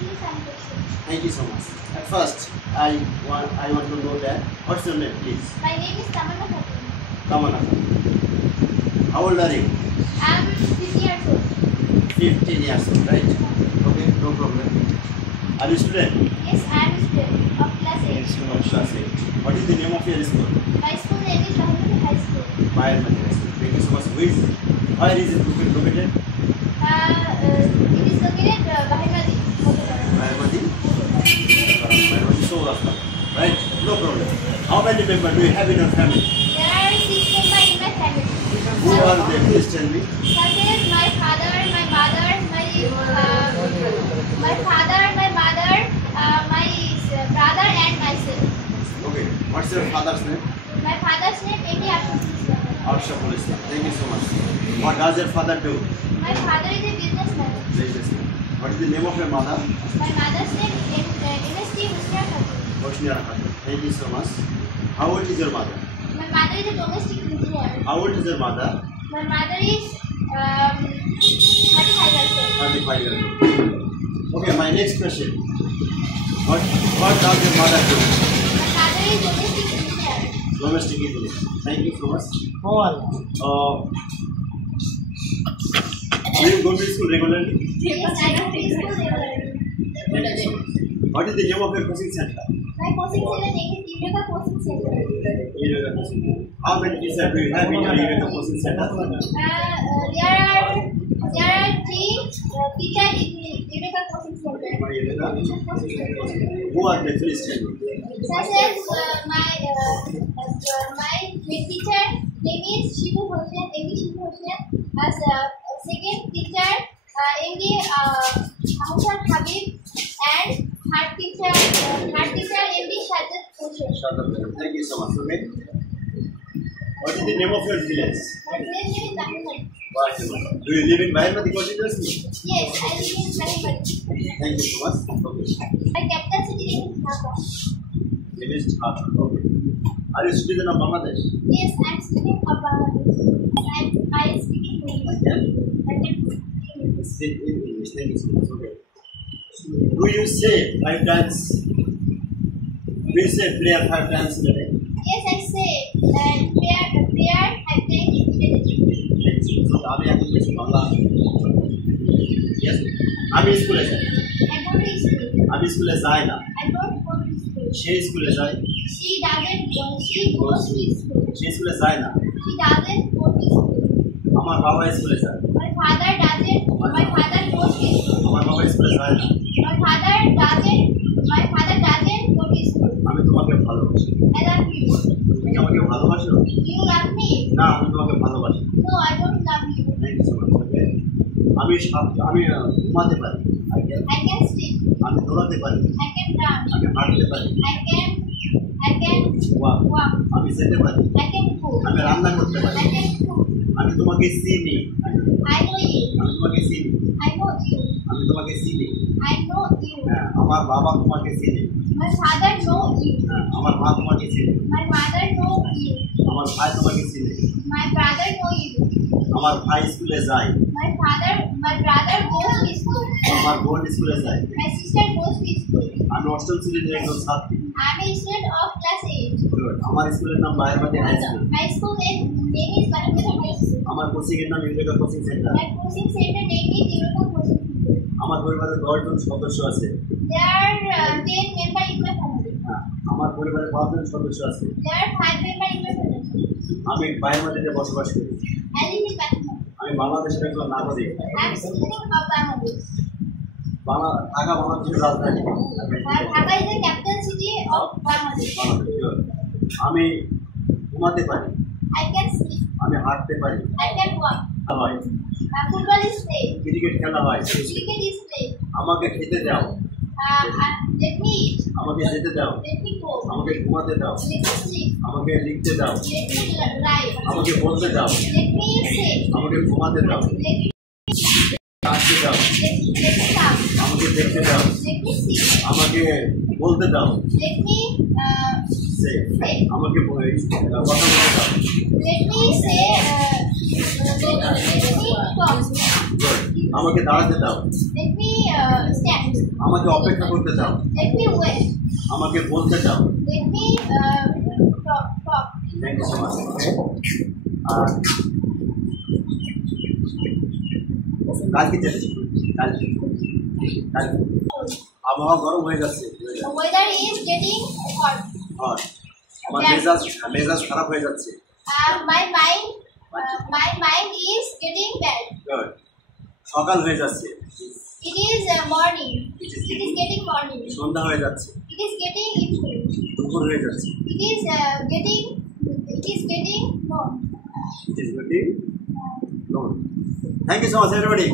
Yes, I'm good. Thank you so much. At first, I want to know that what's your name, please? My name is Tamanna Khatun. Tamanna. How old are you? I'm 15 years old. 15 years old, right? Okay, no problem. Are you a student? Yes, I'm a student of class 8. Of class 8. What is the name of your school? My school name is Bahirmati High School. Bahirmati High School. Thank you so much. Where is it located? It is located Bahirmati. Bahirmati? Bahirmati Saurashtra. Right? No problem. How many members do you have in your family? There are 6 members in my family. Who are they? Please tell me. Such as my father, my mother, my father, my mother, my brother, and myself. Okay. What's your father's name? My father's name is Arshaful. Arshaful Islam. Thank you so much. What does your father do? My father is a businessman. Businessman. What is the name of your mother? My mother's name is MST Husnia Khatun. Hosnia Khatun. Thank you so much. How old is your mother? My mother is a domestic engineer. How old is your mother? My mother is 35 years old. 35 years old. Okay, my next question. What does your mother do? My mother is domestic engineer. Domestic engineer. Thank you so much. Do you go to school regularly? Yes, I go to school regularly. Thank you so much. What is the name of your coaching center? My coaching center name is Eureka Coaching Center. Eureka Coaching Center. How many teachers do you have in your Eureka Coaching Center? There are 3 teachers in Eureka Coaching Center. Who are the 3 students? Such as my main teacher name is Shibu Hossain, MD Shibu Hossain. As second teacher MD Ahsan Habib, and third teacher MD Shajat Hossain. Thank you so much. Okay. What is the name of your village? My village name is Bahirmati. Bahirmati. Do you live in Bahirmati continuously? Yes, I live in Bahirmati. Thank you so much. Okay. My capital city name is Dhaka. Name is Dhaka. Okay. Are you a citizen of Bangladesh? Yes, I am student of Bangladesh. I speak English. I can speak English. Speak English. Thank you so much. Okay. Do you say 5 times? Do you say prayer 5 times in a day? Yes, I say prayer 5 times in a day. আমি এখন কিছু Bangla yes আমি স্কুলে যাই I go to school. আমি স্কুলে যাই না I don't go to school. সে স্কুলে যায় She doesn't go. She goes to school. সে স্কুলে যায় না She doesn't go to school. আমার বাবা স্কুলে যায় My father doesn't. My father goes to school. আমার বাবা স্কুলে যায় না My father doesn't go to school. আমি তোমাকে ভালোবাসি I love you. তুমি কি আমাকে ভালোবাসো Do you love me? না আমি তোমাকে ভালোবাসি No, I don't love you. Thank you so much okay আমি ঘুমাতে পারি I can sleep. আমি দৌড়াতে পারি I can run. আমি হাঁটতে পারি I can walk. আমি যেতে পারি I can cook. আমি রান্না করতে পারি I can cook. আমি তোমাকে চিনি I know you. আমি তোমাকে চিনি I know you. আমি তোমাকে চিনি I know you. হ্যাঁ আমার বাবা তোমাকে চিনি My father know you. হ্যাঁ আমার মা তোমাকে চিনি My mother know you. আমার ভাই তোমাকে চিনি My brother know you. আমার ভাই স্কুলে যায় My brother goes to school. আমার বোন স্কুলে যায় My sister goes to school. আমি অষ্টম শ্রেণীর একজন ছাত্রী I am a student of class 8. Good. আমার স্কুলের নাম Bahirbadi high school My school name is Bahirmati High School. আমার কোচিং এর নাম eureka coaching centre My coaching center name is Eureka Coaching Center. আমার পরিবারে 10 জন সদস্য আছে There are 10 members in my family. হ্যাঁ আমার পরিবারে 5 জন সদস্য আছে There are 5 members in my family. আমি বাহিরবাদীতে বসবাস করি I live in Bahirmati. আমি বাংলাদেশের একজন নাগরিক I am citizen of Bangladesh. Dhaka বাংলাদেশের রাজধানী Dhaka is the capital city of Bangladesh. আমি ঘুমাতে পারি I can sleep. আমি হাঁটতে পারি I can walk. হয় Football is played. ক্রিকেট খেলা হয় Cricket is played. আমাকে খেতে দাও Let me eat. আমাকে যেতে দাও Let me go. আমাকে ঘুমাতে দাও Let me sleep. আমাকে লিখতে দাও Let me write. আমাকে বলতে দাও Let me say. আমাকে ঘুমাতে দাও Let me হাঁটতে দাও stop. আমাকে দেখতে দাও Let me see. আমাকে বলতে দাও Let me আমাকে কথা বলতে দাও let me say. Let me talk. আমাকে দাঁড়াতে দাও Let me stand. আমাকে অপেক্ষা করতে দাও। Let me wait. আমাকে বলতে দাও। Let me talk. Thank you so much. আর কালকে যাচ্ছি কালকে আবহাওয়া গরম হয়ে যাচ্ছে। The weather is getting hot. Hot আমার মেজাজ খারাপ হয়ে যাচ্ছে। My mind is getting bad. Good. সকাল হয়ে যাচ্ছে। It is morning. It is getting morning. সন্ধ্যা হয়ে যাচ্ছে। It is getting evening. দুপুর হয়ে যাচ্ছে। It is getting noon. It is getting noon. Thank you so much, everybody.